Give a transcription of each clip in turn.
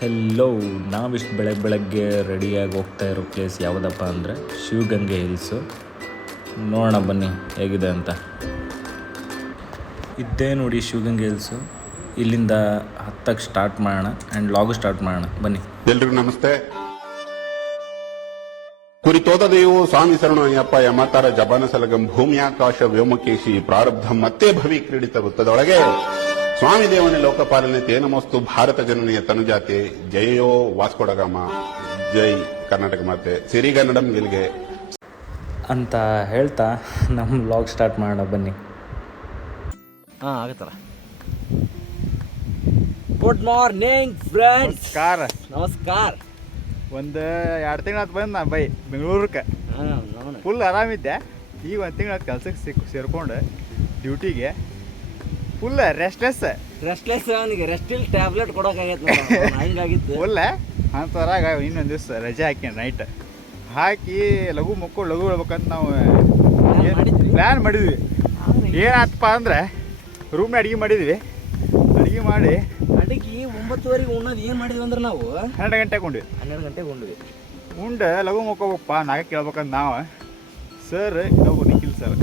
Hello, ನಾವಿಷ್ಟು ಬೆಳಗ್ಗೆ ರೆಡಿಯಾಗಿ ಹೋಗ್ತಾ ಇರೋ ಪ್ಲೇಸ್ ಯಾವುದಪ್ಪ ಅಂದರೆ ಶಿವಗಂಗೆ ಹಿಲ್ಸು. ನೋಡೋಣ ಬನ್ನಿ ಹೇಗಿದೆ ಅಂತ. ಇದ್ದೇ ನೋಡಿ ಶಿವಗಂಗೆ ಹಿಲ್ಸು. ಇಲ್ಲಿಂದ ಹತ್ತಕ್ಕೆ ಸ್ಟಾರ್ಟ್ ಮಾಡೋಣ ಆ್ಯಂಡ್ ಲಾಗು ಸ್ಟಾರ್ಟ್ ಮಾಡೋಣ ಬನ್ನಿ. ಎಲ್ರಿಗೂ ನಮಸ್ತೆ. ಕುರಿತೋದದೆಯು ಸ್ವಾಮಿ ಶರಣಯ್ಯಪ್ಪ ಯಮತಾರ ಜಬಾನ ಸಲಗಂ ಭೂಮಿಯಾಕಾಶ ವ್ಯೋಮಕೇಶಿ ಪ್ರಾರಬ್ಧಂ ಮತ್ತೆ ಭವಿ ಕ್ರೀಡಿತ ವೃತ್ತದೊಳಗೆ ಸ್ವಾಮಿ ದೇವನೇ ಲೋಕಪಾಲನೆ ತೇನಮಸ್ತು ಭಾರತ ಜನನಿಯ ತನುಜಾತೆ ಜಯೋ ವಾಸ್ಕೋಡಗಾಮ, ಜೈ ಕರ್ನಾಟಕ ಮಾತೆ, ಸಿರಿಗನ್ನಡಂ ಗೆಲ್ಗೆ ಅಂತ ಹೇಳ್ತಾ ನಮ್ಮ ಲಾಗ್ ಸ್ಟಾರ್ಟ್ ಮಾಡೋಣ ಬನ್ನಿ. ಆಗತ್ತಲ್ಲ. Good morning friends. ನಮಸ್ಕಾರ. ಒಂದು 2 ತಿಂಗಳು ಬಂದು ನಾ ಬೆಂಗಳೂರಕ್ಕೆ ಫುಲ್ ಆರಾಮಿದ್ದೆ. ಈಗ 1 ತಿಂಗಳು ಕೆಲ್ಸಕ್ಕೆ ಸೇರ್ಕೊಂಡು ಡ್ಯೂಟಿಗೆ ಫುಲ್ ರೆಸ್ಟ್ಲೆಸ್ ಅವನಿಗೆ ರೆಸ್ಟಿಲ್ ಟ್ಯಾಬ್ಲೆಟ್ ಕೊಡೋಕ್ಕಾಗೈತೆ ಹಂಗಾಗಿತ್ತು ಫುಲ್. ಅಂತವರಾಗ ಇನ್ನೊಂದು ದಿವಸ ರಜೆ ಹಾಕಿ ನೈಟ್ ಹಾಕಿ ಲಘು ಮಕ್ಕಳು ಲಘು ಹೇಳ್ಬೇಕಂತ ನಾವು ಪ್ಲ್ಯಾನ್ ಮಾಡಿದ್ವಿ. ಏನಾಯ್ತಪ್ಪ ಅಂದರೆ ರೂಮ್ನ ಅಡುಗೆ ಮಾಡಿದ್ವಿ. ಅಡುಗೆ ಮಾಡಿ ಅಡಿಗೆ 9:30 ಉಣ್ಣೋದು ಏನು ಮಾಡಿದ್ವಿ ಅಂದ್ರೆ ನಾವು 12 ಗಂಟೆಗೆ ಉಂಡ್ವಿ. 12 ಗಂಟೆಗೆ ಉಂಡು ಲಘು ಮಕ್ಕೋಬೇಕಪ್ಪ ನಾಗ ಕೇಳ್ಬೇಕಂತ ನಾವು. ಸರ್ ಇನ್ನೊಬ್ಬ ನಿಖಿಲ್ ಸರ್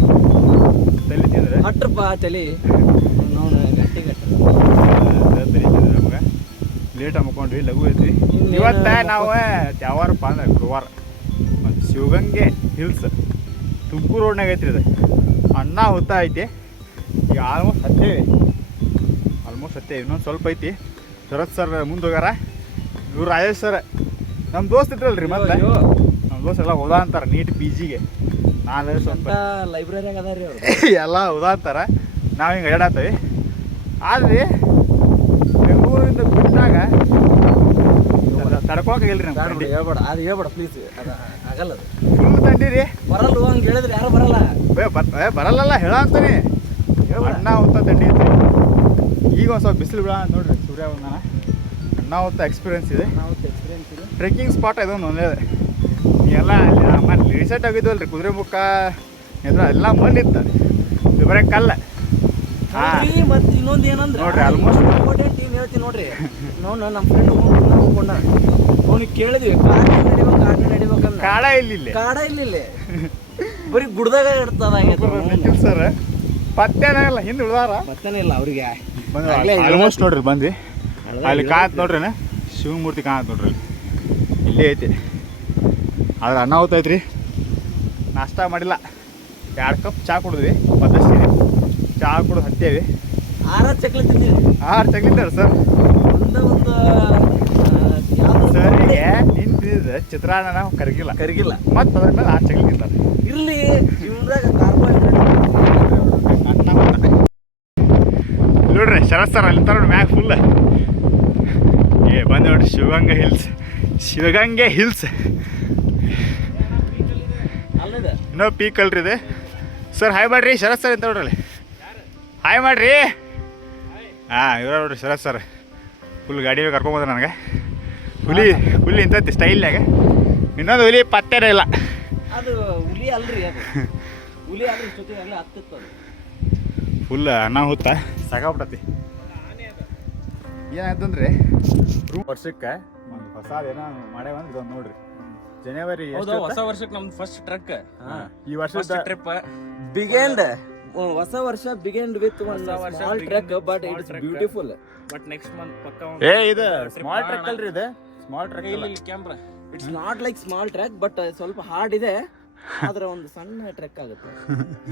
ತಲೆ ತಿಂದ್ರೆ ಹಟ್ರಪ್ಪ ತಲೆ ನಾವು ಗಂಟೆ ತಲೆ ತಿಂದ್ರೆ ನಮ್ಗೆ ಲೇಟಾಗಿ ಮಕ್ಕೊಂಡ್ವಿ, ಲಘು ಐತ್ವಿ. ಇವತ್ತ ನಾವು ಯಾವಾರಪ್ಪ ಅಂದ್ರೆ ಗುರುವಾರ ಒಂದು ಶಿವಗಂಗೆ ಹಿಲ್ಸ್ ತುಮಕೂರು ರೋಡ್ನಾಗ ಐತ್ರಿ. ಇದು ಅನ್ನ ಹೊತ್ತ ಐತಿ. ಈಗ ಆಲ್ಮೋಸ್ಟ್ ಹತ್ತೇವಿ ಇನ್ನೊಂದು ಸ್ವಲ್ಪ ಐತಿ. ಶರತ್ ಸರ್ ಮುಂದೆ ಹೋಗ್ಯಾರ. ಇವ್ರು ರಾಜೇಶ್ ಸರ್ ನಮ್ಮ ದೋಸ್ತ್ ಇದ್ರಲ್ರಿ, ಮತ್ತೆ ನಮ್ಮ ದೋಸ್ತ್ ಎಲ್ಲ ಹೋದ ಅಂತಾರೆ ನೀಟ್ PGಗೆ. ನಾನು ಸ್ವಲ್ಪ ಲೈಬ್ರರಿಯಾಗ ಅದ ರೀ ಎಲ್ಲ ಹೋದ ಅಂತಾರೆ. ನಾವು ಹಿಂಗೆ ಅಡ್ಡಾಡ್ತೀವಿ. ಆದರೆ ಬೆಂಗಳೂರಿಂದ ಬಿಟ್ಟಾಗ ತಡ್ಕೊಳಕಾಗಿಲ್ರಿ ನಮ್ಗೆ. ಹೇಳ್ಬೇಡ ಅದು ಹೇಳ್ಬೇಡ ಪ್ಲೀಸ್, ಅದು ಆಗಲ್ಲ. ಅದು ಫುಲ್ ತಂಡಿ ರೀ. ಬರಲ್ಲ ಹಂಗೆ ಹೇಳಿದ್ರೆ ಯಾರು ಬರಲ್ಲ. ಬರಲ್ಲ ಹೇಳ ಅಂತಾನೆ. ಅಣ್ಣ ಹೊತ್ತ ತಂಡಿ ಐತ್ರಿ. ಈಗ ಒಂದು ಸ್ವಲ್ಪ ಬಿಸಿಲು ಬಿಡ ನೋಡ್ರಿ, ಸೂರ್ಯ ಬಂದಾನ. ಅಣ್ಣ ಹೊತ್ತ ಎಕ್ಸ್ಪೀರಿಯನ್ಸ್ ಇದೆ. ಟ್ರೆಕ್ಕಿಂಗ್ ಸ್ಪಾಟ್ ಇದೊಂದು ಒಂದೇ. ಎಲ್ಲ ಅಲ್ಲಿ ರೀಸೆಂಟ್ ಆಗಿದ್ವಲ್ರಿ ಕುದುರೆಮುಖ ಎಲ್ಲ ಮಣ್ಣಿತ್ತು, ಇದು ಬರೀ ಕಲ್ಲ. ಮತ್ತೆ ಇನ್ನೊಂದು ಏನಂದ್ರೆ ನೋಡ್ರಿ ಆಲ್ಮೋಸ್ಟ್ ಇಂಪಾರ್ಟೆಂಟ್ ಏನು ಹೇಳ್ತೀನಿ ನೋಡ್ರಿ. ನಾವು ನಮ್ಮ ಫ್ರೆಂಡ್ ಹೋಗ್ಕೊಂಡ ಅವ್ನಿಗೆ ಕೇಳಿದ್ವಿ ಕಾಡಿನ ನಡಿಬೇಕಂದ್ರೆ ಕಾಡ ಇಲ್ಲಿ ಬರೀ ಗುಡ್ದಾಗ ಇರ್ತದ ನಿಖಿಲ್ ಸರ್ ಪತ್ತೇನಾಗಲ್ಲ, ಹಿಂದೆ ಉಳ್ದಾರ ಮತ್ತೇನೇ ಇಲ್ಲ ಅವ್ರಿಗೆ. ಆಲ್ಮೋಸ್ಟ್ ನೋಡ್ರಿ ಬಂದ್ವಿ. ಅಲ್ಲಿ ಕಾಣತ್ ನೋಡ್ರಿ, ಶಿವಮೂರ್ತಿ ಕಾಣತ್ ನೋಡ್ರಿ, ಇಲ್ಲೇ ಐತಿ. ಆದ್ರೆ ಅನ್ನ ಹೋಗ್ತೈತ್ರಿ. ನಾಷ್ಟ ಮಾಡಿಲ್ಲ, 2 ಕಪ್ ಚಹಾ ಕುಡಿದ್ವಿ. ಪದ್ದಸ್ತಿ ಚಹಾ ಕುಡಿದು ಹತ್ತೇವಿ. 6 ಚಕ್ಲಿ ತಿಂದಿವಿ. 6 ಚಕ್ಲಿದ್ದಾರೆ ಸರ್. ಒಂದು ಸರಿಗೆ ನಿಂತಿದ್ದ ಚಿತ್ರಾನ್ನ ಕರಗಿಲ್ಲ ಮತ್ತೆ ಅದ್ರ ಮೇಲೆ 6 ಚಕ್ಲಿ ತಿಂತಾರೆ. ಇರ್ಲಿ, ಜೀವನದಾಗ ಕಾರ್ಬೋಹೈಡ್ರೇಟ್ ನೋಡ್ರಿ ಶರತ್ ಸರ್ ಅಲ್ಲಿ ನೋಡಿ ಮ್ಯಾಗ ಫುಲ್ ಬಂದು ನೋಡ್ರಿ ಶಿವಗಂಗೆ ಹಿಲ್ಸ್ ಇನ್ನೂ ಪೀಕ್ ಅಲ್ರಿ ಇದೆ. ಸರ್ ಹಾಯ್ ಮಾಡ್ರಿ ಶರತ್ ಸರ್ ಅಂತ ನೋಡ್ರಿ, ಹಾಯ್ ಮಾಡ್ರಿ. ಇವ್ರ ನೋಡ್ರಿ ಶರತ್ ಸರ್ ಫುಲ್ ಗಾಡಿ ಕರ್ಕೊಂಬಂದ್ರೆ ನನಗೆ. ಹುಲಿ ಇಂಥದ್ದು ಸ್ಟೈಲ್ನಾಗ. ಇನ್ನೊಂದು ಹುಲಿ ಪತ್ತೇನೇ ಇಲ್ಲ. ಅದು ಹುಲಿ ಅಲ್ರಿ, ಅದು ಹುಲಿ ಆದ್ರೆ ಜೊತೆಗೆ ಹತ್ತಿತ್ತು. ಫುಲ್ ಅನಾಹುತ ಸಾಕಾಗ್ಬಿಟ್ಟತಿ. ಏನಾಯ್ತಂದ್ರೆ ವರ್ಷಕ್ಕೆ ಒಂದು ಹೊಸದೇನೋ ಮಾಡ್ಯಾವಂದ್ರೆ ಇದೊಂದು ನೋಡ್ರಿ. ಜನವರಿ ಹೊಸ ವರ್ಷಕ್ಕೆ ನಮ್ದು ಫಸ್ಟ್ ಟ್ರಕ್. ಈ ವರ್ಷದ ಟ್ರಿಪ್ ಬಿಗೆಂಡ್ ಹೊಸ ವರ್ಷ began with one small truck, but it's beautiful. But next month ಪಕ್ಕ ಇದು ಸ್ಮಾಲ್ ಟ್ರಕ್ ಅಲ್ರಿ, ಇದು ಸ್ಮಾಲ್ ಟ್ರಕ್ ಇಲ್ಲಿ camera. It's not like small truck, but ಸ್ವಲ್ಪ ಹಾರ್ಡ್ ಇದೆ. ಆದ್ರೆ ಒಂದು ಸಣ್ಣ ಟ್ರಕ್ ಆಗುತ್ತೆ.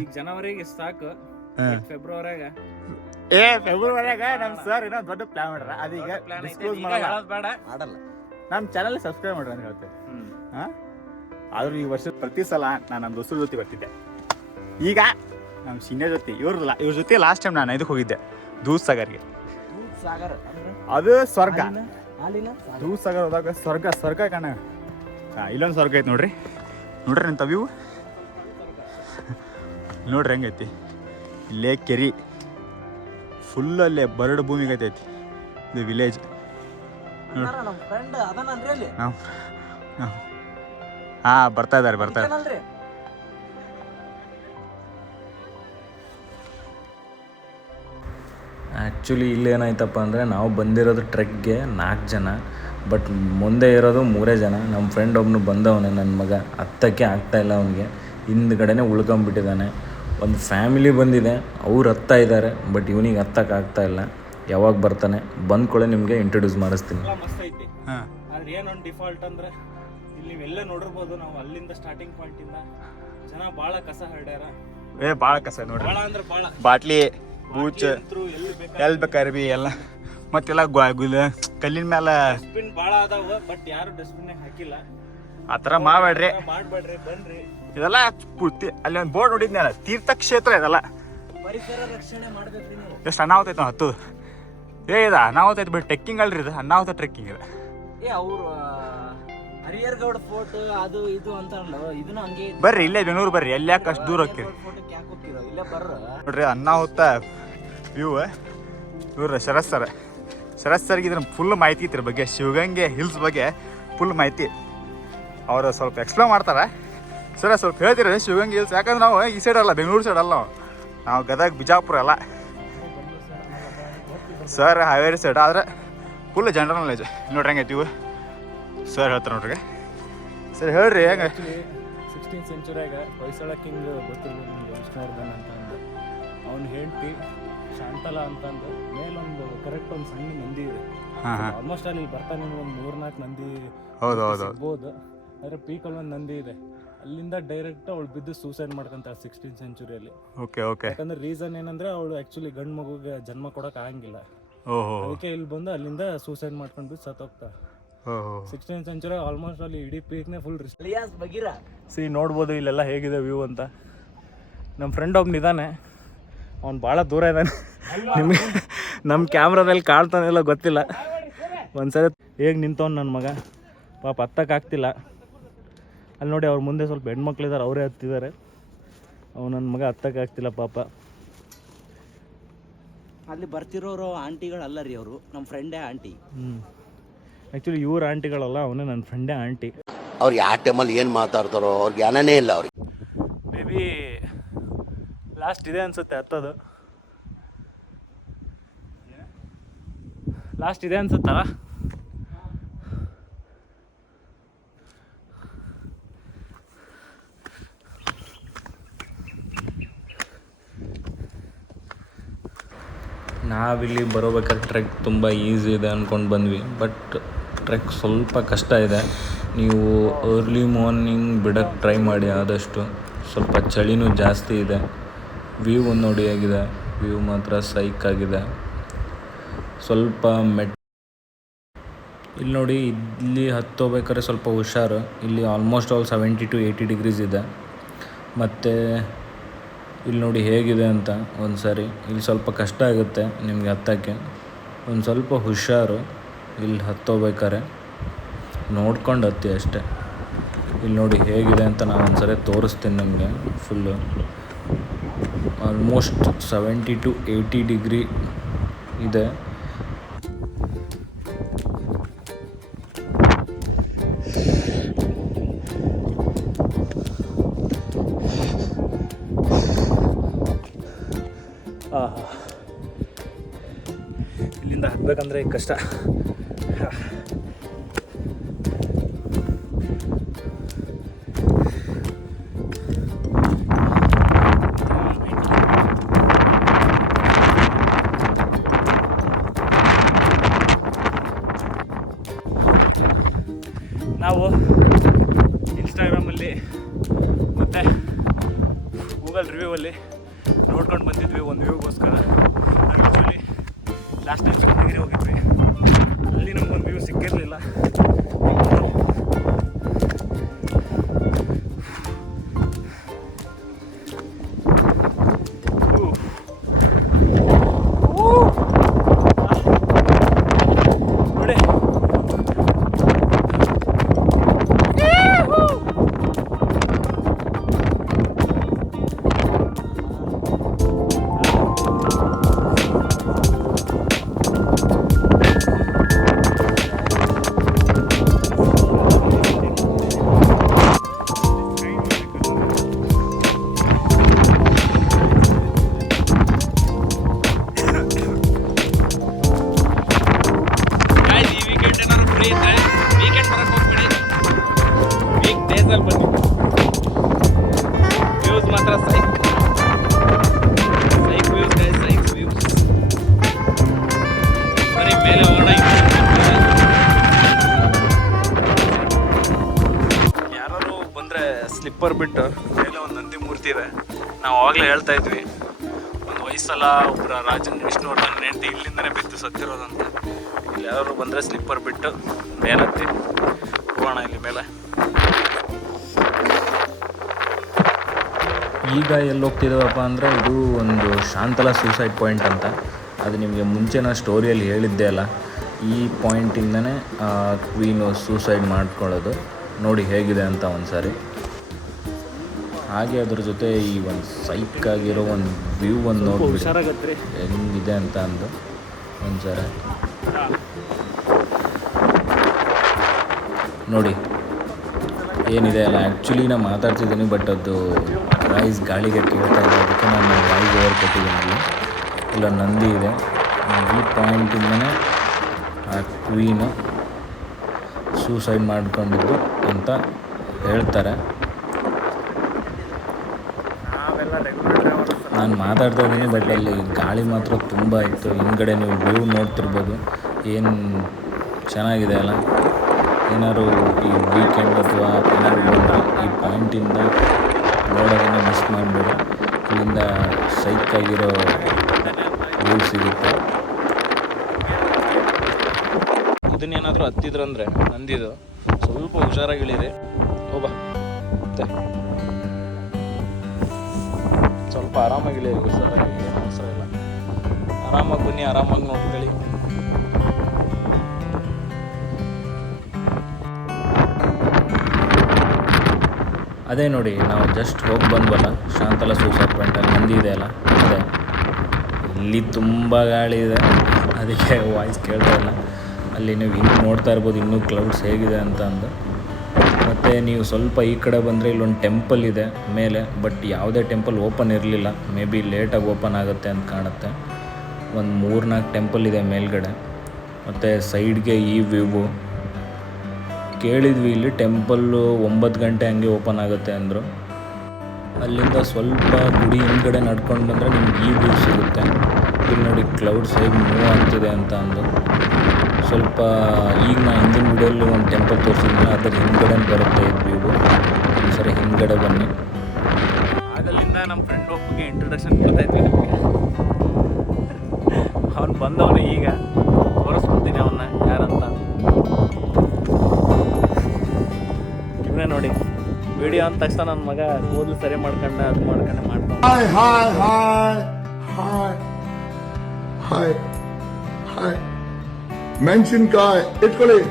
ಈಗ ಜನವರಿಗೆ ಸಾಕು, ಫೆಬ್ರವರಿಯಾಗ ನಮ್ ಸರ್ ಏನೋ ದೊಡ್ಡ ಪ್ಲಾನ್ ಮಾಡ್ಯಾರ. ಅದೀಗ ಡಿಸ್ಕ್ಲೋಸ್ ಮಾಡಲ್ಲ. ನಮ್ಮ ಚಾನಲ್ ಸಬ್ಸ್ಕ್ರೈಬ್ ಮಾಡ್ರಿ ಅಂತ ಹೇಳ್ತೇವೆ. ಆದ್ರೂ ಈ ವರ್ಷ ಪ್ರತಿ ಸಲ ನಾನು ನಮ್ಮ ದೋಸ್ತರ ಜೊತೆ ಬರ್ತಿದ್ದೆ. ಈಗ ನಮ್ಮ ಸೀನಿಯರ್ ಜೊತೆ ಇವ್ರ ಜೊತೆ ಲಾಸ್ಟ್ ಟೈಮ್ ನಾನು ಇದಕ್ಕೆ ಹೋಗಿದ್ದೆ, ದೂದ್ ಸಾಗರ್ಗೆ. ಅದು ಸ್ವರ್ಗ. ದೂದ್ ಸಾಗರ್ ಹೋದಾಗ ಸ್ವರ್ಗ ಕಾಣ. ಇಲ್ಲೊಂದು ಸ್ವರ್ಗ ಐತಿ ನೋಡ್ರಿ ನಿಂತ ವ್ಯೂ ನೋಡ್ರಿ ಹೆಂಗೈತಿ. ಇಲ್ಲೇ ಕೆರಿ ಫುಲ್, ಅಲ್ಲೇ ಬರಡು ಭೂಮಿಗೆ ಐತಿ ಇದು ವಿಲೇಜ್. ಬರ್ತಾ ಇದ್ದಾರೆ. ಆ್ಯಕ್ಚುಲಿ ಇಲ್ಲೇನಾಯ್ತಪ್ಪ ಅಂದರೆ ನಾವು ಬಂದಿರೋದು ಟ್ರೆಕ್ಗೆ 4 ಜನ, ಬಟ್ ಮುಂದೆ ಇರೋದು 3 ಜನ. ನಮ್ಮ ಫ್ರೆಂಡ್ ಒಬ್ಬನು ಬಂದವನೇ, ನನ್ನ ಮಗ ಹತ್ತಕ್ಕೆ ಆಗ್ತಾಯಿಲ್ಲ ಅವನಿಗೆ, ಹಿಂದ್ಗಡೆನೇ ಉಳ್ಕೊಂಬಿಟ್ಟಿದ್ದಾನೆ. ಒಂದು ಫ್ಯಾಮಿಲಿ ಬಂದಿದೆ, ಅವ್ರು ಹತ್ತಾ ಇದ್ದಾರೆ, ಬಟ್ ಇವನಿಗೆ ಹತ್ತಕ್ಕೆ ಆಗ್ತಾಯಿಲ್ಲ. ಯಾವಾಗ ಬರ್ತಾನೆ ಬಂದ್ಕೊಳ್ಳೆ ನಿಮಗೆ ಇಂಟ್ರೊಡ್ಯೂಸ್ ಮಾಡಿಸ್ತೀನಿ. ಎಲ್ಲ ಮಸ್ತ್ ಐತಿ. ಹಾಂ ಆದ್ರೆ ಏನೊಂದು ಡಿಫಾಲ್ಟ್ ಅಂದ್ರೆ ಇಲ್ಲಿ ನೀವೆಲ್ಲ ನೋಡಿರ್ಬೋದು, ನಾವು ಅಲ್ಲಿಂದ ಸ್ಟಾರ್ಟಿಂಗ್ ಪಾಯಿಂಟ್ ಇಂದ ಜನ ಬಾಳ ಕಸ ಹರಡ್ಯಾರ. ಭಾಳ ಕಸ ನೋಡ್ರಿ, ಬಾಳ ಅಂದ್ರೆ ಬಾಳ ಬಾಟ್ಲಿ ಬೂಚ್ ಎಲ್ಲಿ ಎಲ್ಲಿ ಬೇಕಾರೆ ಬಿ ಎಲ್ಲ, ಮತ್ತೆಲ್ಲ ಕಲ್ಲಿನ ಮೇಲೆ ಡಸ್ಟ್ಬಿನ್ ಬಾಳ ಅದಾವ, ಬಟ್ ಯಾರು ಡಸ್ಟ್ಬಿನ್ ಹಾಕಿಲ್ಲ. ಆ ಥರ ಮಾಡಬೇಡ್ರಿ, ಮಾಡ್ಬೇಡ್ರಿ, ಬನ್ರಿ. ಇದೆಲ್ಲ ಪೂರ್ತಿ ಅಲ್ಲಿ ಒಂದು ಬೋರ್ಡ್ ನೋಡಿದ್ನಲ್ಲ, ತೀರ್ಥಕ್ಷೇತ್ರ ಇದೆಲ್ಲ. ಪರಿಸರ ರಕ್ಷಣೆ ಮಾಡ್ಬೇಕ್ರಿ ನೀವು. ಎಷ್ಟು ಅನಾಹುತ ಐತೆ ಹತ್ತು ಇದು ಅನಾಹುತ ಐತೆ ಬಿಟ್ಟು ಟ್ರೆಕ್ಕಿಂಗ್ ಅಲ್ರಿ, ಇದು ಅನಾಹುತ ಟ್ರೆಕ್ಕಿಂಗ್ ಇದೆ. ಅವ್ರು ಹರಿಹರ್ ಗೌಡ ಫೋರ್ಟ್ ಅದು ಇದು ಅಂತಾರಲ್ಲ, ಇದನ್ನ ಹಂಗೆ ಬರ್ರಿ ಇಲ್ಲೇ ಬೆಂಗಳೂರು ಬರ್ರಿ, ಎಲ್ಲಿ ಯಾಕೆ ಅಷ್ಟು ದೂರ ಹೋಗ್ತೀರಿ ಫೋಟೋಕ್ಕೆ ಯಾಕೆ ಹೋಗ್ತಿರೋ, ಇಲ್ಲೇ ಬರ್ರ. ನೋಡ್ರಿ ಅನಾಹುತ ವ್ಯೂ. ಇವ್ರು ಶರತ್ ಸರ್ಗೆ ಇದ್ರ ಫುಲ್ ಮಾಹಿತಿ ಇದ್ರ ಬಗ್ಗೆ, ಶಿವಗಂಗೆ ಹಿಲ್ಸ್ ಬಗ್ಗೆ ಫುಲ್ ಮಾಹಿತಿ ಅವರು ಸ್ವಲ್ಪ ಎಕ್ಸ್ಪ್ಲೇನ್ ಮಾಡ್ತಾರೆ. ಸರ ಸ್ವಲ್ಪ ಹೇಳ್ತೀರಿ ಶಿವಗಂಗೆ ಹಿಲ್ಸ್, ಯಾಕಂದ್ರೆ ನಾವು ಈ ಸೈಡ್ ಅಲ್ಲ, ಬೆಂಗಳೂರು ಸೈಡ್ ಅಲ್ಲ, ನಾವು ಗದಗ ಬಿಜಾಪುರ ಅಲ್ಲ, ಸರ್ ಹಾವೇರಿ ಸೈಡ್. ಆದರೆ ಫುಲ್ ಜನರಲ್ ನಾಲೆಜ್ ನೋಡ್ರಿ ಹೆಂಗೈತಿ ಇವು. ಸರ್ ಹೇಳ್ತಾರೆ ನೋಡ್ರಿ. ಸರ್ ಹೇಳ್ರಿ ಹೆಂಗೆ. 16th ಸೆಂಚುರಿಯಾಗ ಹೊಯ್ಸಳ ಕಿಂಗ್ ಗೊತ್ತಿರ್ಬೋದು ನಿಮಗೆ, ವಿಷ್ಣುವರ್ಧನ್ ಅಂತ ಅಂದು, ಅವ್ನ ಹೆಂಡತಿ ಶಾಂತಲ ಅಂತಂದು ಮೇಲೊಂದು ಕರೆಕ್ಟ್ ಒಂದು ಸಣ್ಣ ನಂದಿ ಇದೆ. ಆಲ್ಮೋಸ್ಟ್ ಅಲ್ಲಿ ಬರ್ತಾ ನಿಮ್ಗೆ ಒಂದು 3-4 ನಂದಿ ಸಿಗ್ಬೋದು. ಆದರೆ ಪೀಕಲ್ಲಿ ಒಂದು ನಂದಿ ಇದೆ, ಅಲ್ಲಿಂದ ಡೈರೆಕ್ಟ್ ಅವಳು ಬಿದ್ದು ಸೂಸೈಡ್ ಮಾಡ್ಕೊಂತಾಳೆ 16th ಸೆಂಚುರಿಯಲ್ಲಿ. Okay okay. ಯಾಕಂದ್ರೆ ರೀಸನ್ ಏನಂದ್ರೆ ಅವಳು ಆ್ಯಕ್ಚುಲಿ ಗಂಡು ಮಗುಗೆ ಜನ್ಮ ಕೊಡೋಕೆ ಆಗಂಗಿಲ್ಲ, ಓಹೋ, ಅದಕ್ಕೆ ಇಲ್ಲಿ ಬಂದು ಅಲ್ಲಿಂದ ಸೂಸೈಡ್ ಮಾಡ್ಕೊಂಡು ಸತ್ತೋಗ್ತಾಳೆ. 16th ಸೆಂಚುರಿ ಆಲ್ಮೋಸ್ಟ್ ಅಲ್ಲಿ ಇಡೀ ಪೀಕ್ನೇ ಫುಲ್ ರಿಯಾಸ್ ಬಗೀರ. ಸಿ ನೋಡ್ಬೋದು ಇಲ್ಲೆಲ್ಲ ಹೇಗಿದೆ ವ್ಯೂ ಅಂತ. ನಮ್ಮ ಫ್ರೆಂಡ್ ಒಬ್ಬನಿದ್ದಾನೆ, ಅವ್ನು ಭಾಳ ದೂರ ಇದ್ದಾನೆ, ನಿಮಗೆ ನಮ್ಮ ಕ್ಯಾಮ್ರಾದಲ್ಲಿ ಕಾಣ್ತಾನೆಲ್ಲ ಗೊತ್ತಿಲ್ಲ. ಒಂದ್ಸರಿ ಹೇಗೆ ನಿಂತವ್ನು ನನ್ನ ಮಗ, ಪಾಪ ಹತ್ತಕ್ಕಾಗ್ತಿಲ್ಲ. ಅಲ್ಲಿ ನೋಡಿ ಅವ್ರ ಮುಂದೆ ಸ್ವಲ್ಪ ಹೆಣ್ಮಕ್ಳಿದ್ದಾರೆ, ಅವರೇ ಹತ್ತಿದ್ದಾರೆ. ನನ್ನ ಮಗ ಹತ್ತಕ್ಕಾಗ್ತಿಲ್ಲ ಪಾಪ. ಅಲ್ಲಿ ಬರ್ತಿರೋರು ಆಂಟಿಗಳಲ್ಲ ರೀ, ಅವರು ನಮ್ಮ ಫ್ರೆಂಡೇ ಆಂಟಿ. ಆ್ಯಕ್ಚುಲಿ ಇವ್ರ ಆಂಟಿಗಳಲ್ಲ, ಅವನೇ ನನ್ನ ಫ್ರೆಂಡೇ ಆಂಟಿ. ಅವ್ರು ಯಾವ ಟೈಮಲ್ಲಿ ಏನು ಮಾತಾಡ್ತಾರೋ ಅವ್ರಿಗೆ ಜ್ಞಾನನೇ ಇಲ್ಲ ಅವ್ರಿಗೆ. ಮೇ ಬಿ ಲಾಸ್ಟ್ ಇದೆ ಅನ್ಸುತ್ತೆ ಹತ್ತೋದು, ಲಾಸ್ಟ್ ಇದೆ ಅನ್ಸುತ್ತಲ್ಲ. ನಾವಿಲ್ಲಿ ಬರೋಬೇಕಾದ್ರೆ ಟ್ರೆಕ್ ತುಂಬ ಈಸಿ ಇದೆ ಅಂದ್ಕೊಂಡು ಬಂದ್ವಿ, ಬಟ್ ಟ್ರೆಕ್ ಸ್ವಲ್ಪ ಕಷ್ಟ ಇದೆ. ನೀವು ಅರ್ಲಿ ಮಾರ್ನಿಂಗ್ ಬಿಡೋಕ್ಕೆ ಟ್ರೈ ಮಾಡಿ ಆದಷ್ಟು. ಸ್ವಲ್ಪ ಚಳಿನೂ ಜಾಸ್ತಿ ಇದೆ. ವ್ಯೂ ಒಂದು ನೋಡಿ ಆಗಿದೆ, ವ್ಯೂ ಮಾತ್ರ ಸೈಕ್ ಆಗಿದೆ. ಸ್ವಲ್ಪ ಇಲ್ಲಿ ನೋಡಿ, ಇಲ್ಲಿ ಹತ್ತೋಬೇಕಾದ್ರೆ ಸ್ವಲ್ಪ ಹುಷಾರು. ಇಲ್ಲಿ ಆಲ್ಮೋಸ್ಟ್ ಆಲ್ 70 to 80 ಡಿಗ್ರೀಸ್ ಇದೆ. ಮತ್ತು ಇಲ್ಲಿ ನೋಡಿ ಹೇಗಿದೆ ಅಂತ ಒಂದು ಸಾರಿ. ಇಲ್ಲಿ ಸ್ವಲ್ಪ ಕಷ್ಟ ಆಗುತ್ತೆ ನಿಮಗೆ ಹತ್ತೋಕ್ಕೆ, ಒಂದು ಸ್ವಲ್ಪ ಹುಷಾರು ಇಲ್ಲಿ ಹತ್ತೋಬೇಕಾರೆ, ನೋಡ್ಕೊಂಡು ಹತ್ತಿ ಅಷ್ಟೇ. ಇಲ್ಲಿ ನೋಡಿ ಹೇಗಿದೆ ಅಂತ ನಾನು ಒಂದು ಸರಿ ತೋರಿಸ್ತೀನಿ ನಿಮಗೆ. ಫುಲ್ಲು ಆಲ್ಮೋಸ್ಟ್ 70 to 80 ಡಿಗ್ರಿ ಇದೆ. ಇಲ್ಲಿಂದ ಹತ್ತಬೇಕಂದ್ರೆ ಕಷ್ಟ. ನಾವು ಇನ್ಸ್ಟಾಗ್ರಾಮಲ್ಲಿ ಮತ್ತು ಗೂಗಲ್ ರಿವ್ಯೂವಲ್ಲಿ ನೋಡ್ಕೊಂಡು ಬಂದಿದ್ವಿ ಒಂದು ವ್ಯೂಗೋಸ್ಕರ. ನಾವು ಆ್ಯಕ್ಚುಲಿ ಲಾಸ್ಟ್ ಟೈಮ್ ಚನ್ನಗಿರಿ ಹೋಗಿದ್ವಿ, ಅಲ್ಲಿ ನಮ್ಗೊಂದು ವ್ಯೂ ಸಿಕ್ಕಿರಲಿಲ್ಲ. ನೋಡಿ ಸ್ಲಿಪ್ಪರ್ ಬಿಟ್ಟು ಮೇಲೆ ಒಂದು ನಂದಿ ಮೂರ್ತಿ ಇದೆ. ನಾವು ಆವಾಗಲೇ ಹೇಳ್ತಾ ಇದ್ವಿ, ಒಂದು ವಯಸ್ಸಲ್ಲ ಒಬ್ಬರ ರಾಜನ್ ವಿಷ್ಣುವರ್ಧನ್ ಹೆಂಡತಿ ಇಲ್ಲಿಂದನೇ ಬಿದ್ದು ಸತ್ತಿರೋದಂತ. ಇಲ್ಲಿ ಯಾರು ಬಂದರೆ ಸ್ಲಿಪ್ಪರ್ ಬಿಟ್ಟು ಮೇಲತ್ತಿ ಹೋಗೋಣ ಇಲ್ಲಿ ಮೇಲೆ. ಈಗ ಎಲ್ಲಿ ಹೋಗ್ತಿದ್ದೇವಪ್ಪ ಅಂದರೆ ಇದು ಒಂದು ಶಾಂತಲಾ ಸೂಸೈಡ್ ಪಾಯಿಂಟ್ ಅಂತ. ಅದು ನಿಮಗೆ ಮುಂಚೆ ನಾನು ಸ್ಟೋರಿಯಲ್ಲಿ ಹೇಳಿದ್ದೆ ಅಲ್ಲ, ಈ ಪಾಯಿಂಟಿಂದನೇ ಕ್ವೀನು ಸೂಸೈಡ್ ಮಾಡ್ಕೊಳ್ಳೋದು. ನೋಡಿ ಹೇಗಿದೆ ಅಂತ ಒಂದು ಸಾರಿ. ಹಾಗೆ ಅದ್ರ ಜೊತೆ ಈ ಒಂದು ಸೈಕಾಗಿರೋ ಒಂದು ವ್ಯೂ ಒಂದು ನೋಡ್ಬಿಟ್ಟು ಹೆಂಗಿದೆ ಅಂತ ಅಂದು ಒಂದು ಸಾರಿ ನೋಡಿ ಏನಿದೆ ಅಲ್ಲ. ಆ್ಯಕ್ಚುಲಿ ನಾನು ಮಾತಾಡ್ತಿದ್ದೀನಿ, ಬಟ್ ಅದು ವಾಯ್ಸ್ ಗಾಳಿಗೆ ಕೇಳ್ತಾ ಇದೆ, ಅದಕ್ಕೆ ನಾನು ವಾಯ್ಸ್ ಓವರ್ ಕೊಟ್ಟಿದ್ದೀನಿ. ಇಲ್ಲ ನಂದಿ ಇದೆ, ಈ ಪಾಯಿಂಟಿಂದನೇ ಆ ಕ್ವೀನು ಸೂಸೈಡ್ ಮಾಡ್ಕೊಂಡಿದ್ದು ಅಂತ ಹೇಳ್ತಾರೆ. ನಾನು ಮಾತಾಡ್ತಾ ಇದ್ದೀನಿ, ಬಟ್ ಅಲ್ಲಿ ಗಾಳಿ ಮಾತ್ರ ತುಂಬ ಇತ್ತು. ಹಿಂದ್ಗಡೆ ನೀವು ವ್ಯೂ ನೋಡ್ತಿರ್ಬೋದು, ಏನು ಚೆನ್ನಾಗಿದೆ ಅಲ್ಲ. ಏನಾದ್ರು ಈ ವೀಕೆಂಡ್ ಅಥವಾ ಏನಾದ್ರು ಬಂದರೆ ಈ ಪಾಯಿಂಟಿಂದ ನೋಡೋದನ್ನು ಮಿಸ್ ಮಾಡಬೇಡಿ. ಇಲ್ಲಿಂದ ಸೈಕಾಗಿರೋ ವ್ಯೂ ಸಿಗುತ್ತೆ. ಇದನ್ನೇನಾದರೂ ಹತ್ತಿದ್ರಂದರೆ ನಂದಿದು ಸ್ವಲ್ಪ ಹುಷಾರಾಗಿಳಿರಿ. ಹೋಗ ಮತ್ತೆ ಸ್ವಲ್ಪ ಆರಾಮಾಗಿಳಿ, ಹುಷಾರಾಗಿ, ಏನು ಅವಸರ ಇಲ್ಲ. ಆರಾಮಾಗಿ ಬನ್ನಿ, ಆರಾಮಾಗಿ ನೋಡ್ಕೊಳ್ಳಿ. ಅದೇ ನೋಡಿ, ನಾವು ಜಸ್ಟ್ ಹೋಗಿ ಬಂದ್ವಲ್ಲ ಶಾಂತಲಾ ಸೂಸೈಡ್ ಪಾಯಿಂಟಲ್ಲಿ ನಂದಿ ಇದೆ ಅಲ್ಲ, ಅದೇ ಇಲ್ಲಿ ತುಂಬ ಗಾಳಿ ಇದೆ, ಅದಕ್ಕೆ ವಾಯ್ಸ್ ಕೇಳ್ತಾ ಇಲ್ಲ. ಅಲ್ಲಿ ನೀವು ಹಿಂಗೆ ನೋಡ್ತಾ ಇರ್ಬೋದು ಇನ್ನೂ ಕ್ಲೌಡ್ಸ್ ಹೇಗಿದೆ ಅಂತ ಅಂದು. ಮತ್ತು ನೀವು ಸ್ವಲ್ಪ ಈ ಕಡೆ ಬಂದರೆ ಇಲ್ಲೊಂದು ಟೆಂಪಲ್ ಇದೆ ಮೇಲೆ, ಬಟ್ ಯಾವುದೇ ಟೆಂಪಲ್ ಓಪನ್ ಇರಲಿಲ್ಲ. ಮೇ ಬಿ ಲೇಟಾಗಿ ಓಪನ್ ಆಗುತ್ತೆ ಅಂತ ಕಾಣುತ್ತೆ. ಒಂದು 3-4 ಟೆಂಪಲ್ ಇದೆ ಮೇಲ್ಗಡೆ. ಮತ್ತು ಸೈಡ್ಗೆ ಈ ವ್ಯೂ ಕೇಳಿದ್ವಿ. ಇಲ್ಲಿ ಟೆಂಪಲ್ಲು 9 ಗಂಟೆ ಹಂಗೆ ಓಪನ್ ಆಗುತ್ತೆ ಅಂದರು. ಅಲ್ಲಿಂದ ಸ್ವಲ್ಪ ಗುಡಿ ಹಿಂದ್ಗಡೆ ನಡ್ಕೊಂಡು ಬಂದರೆ ನಿಮ್ಗೆ ಈ ವ್ಯೂ ಸಿಗುತ್ತೆ. ಇಲ್ಲಿ ನೋಡಿ ಕ್ಲೌಡ್ಸ್ ಹೇಗೆ ಮೂವ್ ಆಗ್ತಿದೆ ಅಂತ ಅಂದು. ಸ್ವಲ್ಪ ಈಗ ನಾ ಹಿಂದಿನ ವಿಡಿಯೋಲ್ಲಿ ಒಂದು ಟೆಂಪಲ್ ತೋರಿಸಿದ್ನಲ್ಲ, ಅದ್ರ ಹಿಂದ್ಗಡೆ ಬರುತ್ತೆ ಈ ವ್ಯೂ. ಒಂದು ಸರಿ ಹಿಂದ್ಗಡೆ ಬನ್ನಿ. ಆಗಲಿಂದ ನಮ್ಮ ಫ್ರೆಂಡ್ ಒಬ್ಬಗೆ ಇಂಟ್ರೊಡಕ್ಷನ್ ಕೊಡ್ತಾ ಇದ್ವಿ ನಮಗೆ. ಅವ್ನು ಬಂದವನು, ಈಗ ತೋರಿಸ್ಕೊಡ್ತೀನಿ ಅವನ್ನ ಯಾರಂತ. ಇವನೇ ನೋಡಿ, ವಿಡಿಯೋ ಅಂದ ತಕ್ಷಣ ನನ್ನ ಮಗ ಕೂದಲು ಸರಿ ಮಾಡ್ಕೊಂಡ ಅದು ಮಾಡ್ಕೊಂಡೆ ಮಾಡ್ತಾನೆ. Hi hi hi hi hi hi ಮೆಣಸಿನ್ಕಾಯಿ ಇಟ್ಕೊಳ್ಳಿ. ಈಗ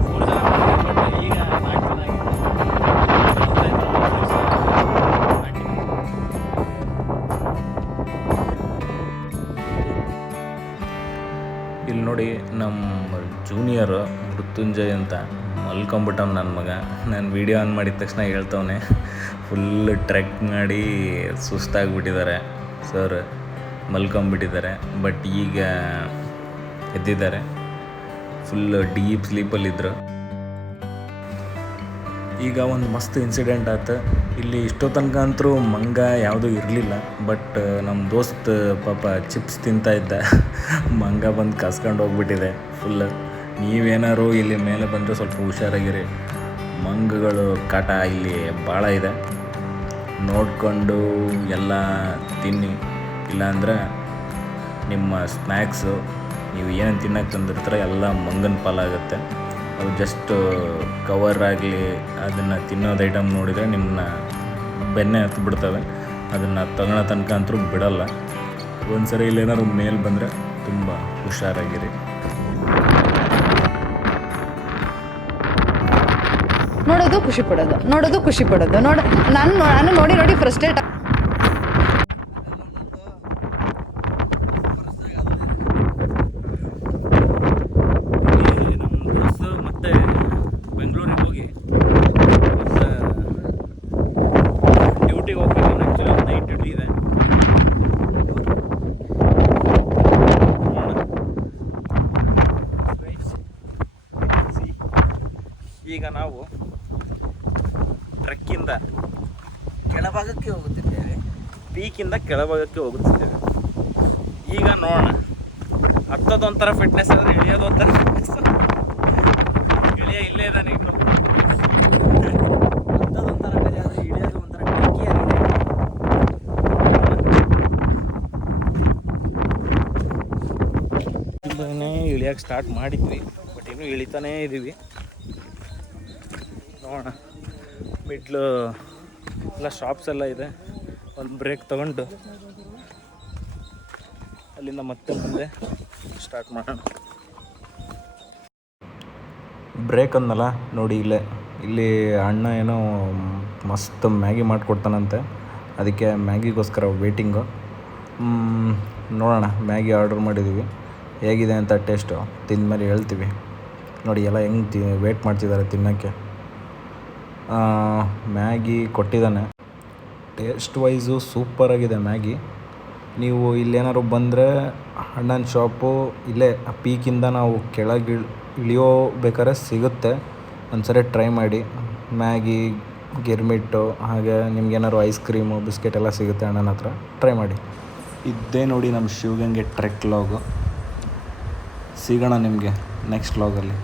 4 ಜನ ಇಲ್ಲಿ ನೋಡಿ, ನಮ್ಮ ಜೂನಿಯರು ಮೃತ್ಯುಂಜಯ್ ಅಂತ ಮಲ್ಕೊಂಬಿಟ್ಟವ್ ನನ್ನ ಮಗ. ನಾನು ವೀಡಿಯೋ ಆನ್ ಮಾಡಿದ ತಕ್ಷಣ ಹೇಳ್ತವನೆ, ಫುಲ್ ಟ್ರೆಕ್ ಮಾಡಿ ಸುಸ್ತಾಗಿಬಿಟ್ಟಿದ್ದಾರೆ ಸರ್, ಮಲ್ಕೊಂಬಿಟ್ಟಿದ್ದಾರೆ. ಬಟ್ ಈಗ ಎದ್ದಿದ್ದಾರೆ, ಫುಲ್ ಡೀಪ್ ಸ್ಲೀಪಲ್ಲಿದ್ದರು. ಈಗ ಒಂದು ಮಸ್ತ್ ಇನ್ಸಿಡೆಂಟ್ ಆಯ್ತು ಇಲ್ಲಿ. ಇಷ್ಟೋ ತನಕ ಅಂತೂ ಮಂಗ ಯಾವುದೂ ಇರಲಿಲ್ಲ, ಬಟ್ ನಮ್ಮ ದೋಸ್ತ್ ಪಾಪ ಚಿಪ್ಸ್ ತಿಂತಾಯಿದ್ದ, ಮಂಗ ಬಂದು ಕಸ್ಕೊಂಡು ಹೋಗ್ಬಿಟ್ಟಿದೆ ಫುಲ್. ನೀವೇನಾದ್ರು ಇಲ್ಲಿ ಮೇಲೆ ಬಂದರೆ ಸ್ವಲ್ಪ ಹುಷಾರಾಗಿರಿ, ಮಂಗಗಳು ಕಾಟ ಇಲ್ಲಿ ಭಾಳ ಇದೆ. ನೋಡಿಕೊಂಡು ಎಲ್ಲ ತಿನ್ನಿ, ಇಲ್ಲಾಂದರೆ ನಿಮ್ಮ ಸ್ನ್ಯಾಕ್ಸು ನೀವು ಏನು ತಿನ್ನೋಕ್ಕೆ ತಂದಿರ್ತಾರೆ ಎಲ್ಲ ಮಂಗನ ಪಾಲಾಗುತ್ತೆ. ಅದು ಜಸ್ಟ್ ಕವರ್ ಆಗಲಿ ಅದನ್ನು ತಿನ್ನೋದು ಐಟಮ್ ನೋಡಿದರೆ ನಿಮ್ಮನ್ನ ಬೆನ್ನೆ ಹತ್ತು ಬಿಡ್ತವೆ. ಅದನ್ನು ತಗೊಳ್ಳೋ ತನಕ ಅಂತೂ ಬಿಡಲ್ಲ. ಒಂದು ಸರಿ ಇಲ್ಲೇನಾದ್ರು ಮೇಲೆ ಬಂದರೆ ತುಂಬ ಹುಷಾರಾಗಿರಿ. ನೋಡೋದು ಖುಷಿ ಪಡೋದು ನಾನು ನೋಡಿ ಫ್ರಸ್ಟ್ರೇಟ್. ನಮ್ಮ ದೋಸ್ತು ಮತ್ತೆ ಬೆಂಗಳೂರಿಗೆ ಹೋಗಿ ಡ್ಯೂಟಿಗೆ ಹೋಗ್ಬೇಕು. ಆ್ಯಕ್ಚುಲಿ ಒಂದು ನೈಟ್ ಡ್ಯೂಟಿ ಇದೆ. ಈಗ ನಾವು ಟ್ರೆಕ್ಕಿಂದ ಕೆಳಭಾಗಕ್ಕೆ ಹೋಗುತ್ತಿದ್ದೇವೆ, ಪೀಕಿಂದ ಕೆಳಭಾಗಕ್ಕೆ ಹೋಗುತ್ತಿದ್ದೇವೆ. ಈಗ ನೋಡೋಣ, ಹತ್ತದೊಂಥರ ಫಿಟ್ನೆಸ್ ಆದರೆ ಇಳಿಯೋದೊಂಥರ ಫಿಟ್ನೆಸ್. ಗೆಳೆಯ ಇಲ್ಲೇ ಇದ್ದಾನೆ ಇನ್ನು. ಒಂಥರ ಬೇರೆ ಆದರೆ ಇಳಿಯೋದು ಒಂಥರ ಟ್ರಿಕ್ಕಿಯಾಗಿದೆ. ಇಲ್ಲೇ ಇಳಿಯೋಕೆ ಸ್ಟಾರ್ಟ್ ಮಾಡಿದ್ವಿ, ಬಟ್ ಇನ್ನೂ ಇಳಿತಾನೇ ಇದ್ದೀವಿ. ನೋಡೋಣ, ಮಿಡ್ಲು ಎಲ್ಲ ಶಾಪ್ಸ್ ಎಲ್ಲ ಇದೆ. ಒಂದು ಬ್ರೇಕ್ ತಗೊಂಡು ಅಲ್ಲಿಂದ ಮತ್ತೆ ಮುಂದೆ ಸ್ಟಾರ್ಟ್ ಮಾಡೋಣ. ಬ್ರೇಕ್ ಅಂದಲ್ಲ ನೋಡಿ, ಇಲ್ಲಿ ಅಣ್ಣ ಏನೋ ಮಸ್ತ್ ಮ್ಯಾಗಿ ಮಾಡಿಕೊಡ್ತಾನಂತೆ. ಅದಕ್ಕೆ ಮ್ಯಾಗಿಗೋಸ್ಕರ ವೇಟಿಂಗು. ನೋಡೋಣ, ಮ್ಯಾಗಿ ಆರ್ಡ್ರ್ ಮಾಡಿದ್ದೀವಿ. ಹೇಗಿದೆ ಅಂತ ಟೇಸ್ಟು ತಿಂದಮೇಲೆ ಹೇಳ್ತೀವಿ. ನೋಡಿ ಎಲ್ಲ ಹೆಂಗೆ ವೇಟ್ ಮಾಡ್ತಿದ್ದಾರೆ ತಿನ್ನೋಕ್ಕೆ. ಮ್ಯಾಗಿ ಕೊಟ್ಟಿದ್ದಾನೆ. ಟೇಸ್ಟ್ ವೈಸು ಸೂಪರಾಗಿದೆ ಮ್ಯಾಗಿ. ನೀವು ಇಲ್ಲೇನಾದ್ರು ಬಂದರೆ ಅಣ್ಣನ ಶಾಪು ಇಲ್ಲೇ ಪೀಕಿಂದ ನಾವು ಕೆಳಗೆ ಇಳಿಯೋಬೇಕಾದ್ರೆ ಸಿಗುತ್ತೆ. ಒಂದ್ಸರಿ ಟ್ರೈ ಮಾಡಿ. ಮ್ಯಾಗಿ, ಗಿರ್ಮಿಟ್ಟು, ಹಾಗೆ ನಿಮ್ಗೇನಾದ್ರು ಐಸ್ ಕ್ರೀಮು, ಬಿಸ್ಕೆಟ್ ಎಲ್ಲ ಸಿಗುತ್ತೆ ಅಣ್ಣನ ಹತ್ರ. ಟ್ರೈ ಮಾಡಿ. ಇದ್ದೇ ನೋಡಿ ನಮ್ಮ ಶಿವಗಂಗೆ ಟ್ರೆಕ್ ಲಾಗು. ಸಿಗೋಣ ನಿಮಗೆ ನೆಕ್ಸ್ಟ್ ಲಾಗಲ್ಲಿ.